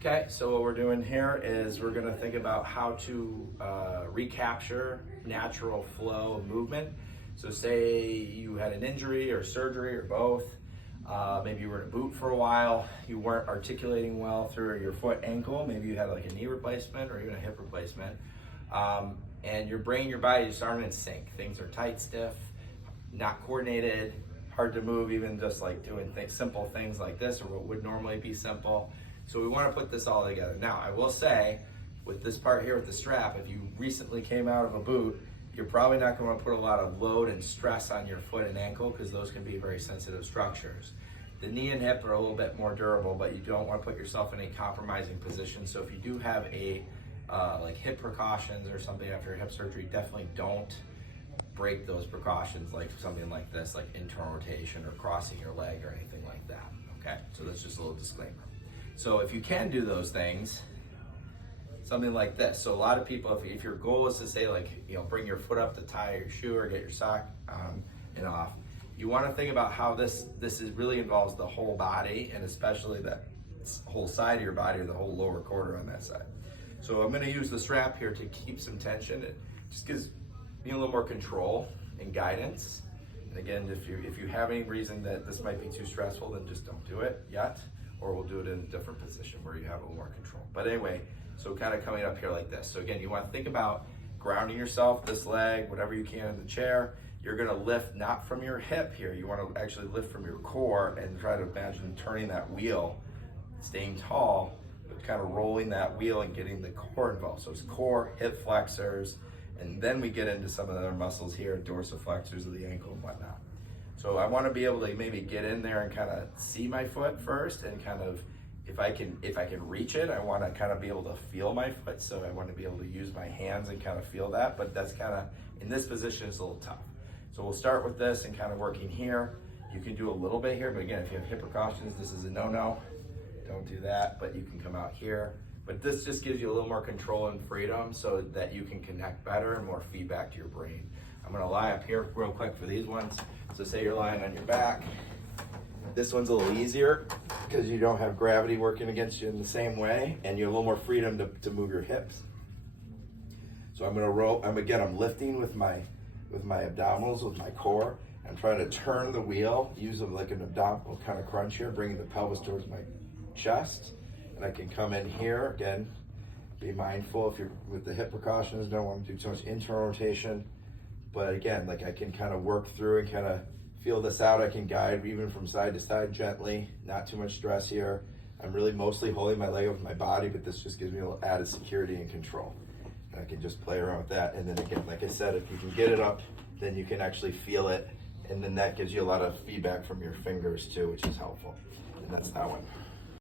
Okay, so what we're doing here is we're gonna think about how to recapture natural flow of movement. So say you had an injury or surgery or both. Maybe you were in a boot for a while, you weren't articulating well through your foot ankle, maybe you had like a knee replacement or even a hip replacement. And your brain, your body just aren't in sync. Things are tight, stiff, not coordinated, hard to move, even just like doing simple things like this or what would normally be simple. So we want to put this all together. Now, I will say, with this part here with the strap, if you recently came out of a boot, you're probably not going to put a lot of load and stress on your foot and ankle because those can be very sensitive structures. The knee and hip are a little bit more durable, but you don't want to put yourself in a compromising position. So if you do have a like hip precautions or something after hip surgery, definitely don't break those precautions like something like this, like internal rotation or crossing your leg or anything like that. Okay, so that's just a little disclaimer. So if you can do those things, something like this. So a lot of people, if your goal is to say like, bring your foot up to tie your shoe or get your sock on and off, you want to think about how this really involves the whole body, and especially that whole side of your body or the whole lower quarter on that side. So I'm going to use the strap here to keep some tension. It just gives me a little more control and guidance. And again, if you have any reason that this might be too stressful, then just don't do it yet, or we'll do it in a different position where you have a little more control. But anyway, so kind of coming up here like this. So again, you want to think about grounding yourself, this leg, whatever you can in the chair. You're going to lift not from your hip here. You want to actually lift from your core and try to imagine turning that wheel, staying tall, but kind of rolling that wheel and getting the core involved. So it's core, hip flexors, and then we get into some of the other muscles here, dorsiflexors of the ankle and whatnot. So I want to be able to maybe get in there and kind of see my foot first, and kind of, if I can reach it, I want to kind of be able to feel my foot. So I want to be able to use my hands and kind of feel that, but that's kind of, in this position, it's a little tough. So we'll start with this and kind of working here. You can do a little bit here, but again, if you have hip precautions, this is a no-no. Don't do that, but you can come out here. But this just gives you a little more control and freedom so that you can connect better and more feedback to your brain. I'm gonna lie up here real quick for these ones. So say you're lying on your back. This one's a little easier because you don't have gravity working against you in the same way, and you have a little more freedom to move your hips. So I'm gonna roll, I'm lifting with my abdominals, with my core. I'm trying to turn the wheel, use them like an abdominal kind of crunch here, bringing the pelvis towards my chest. And I can come in here, again, be mindful if you're with the hip precautions, don't want to do too much internal rotation. But again, like I can kind of work through and kind of feel this out. I can guide even from side to side gently, not too much stress here. I'm really mostly holding my leg up with my body, but this just gives me a little added security and control. And I can just play around with that. And then again, like I said, if you can get it up, then you can actually feel it. And then that gives you a lot of feedback from your fingers too, which is helpful. And that's that one.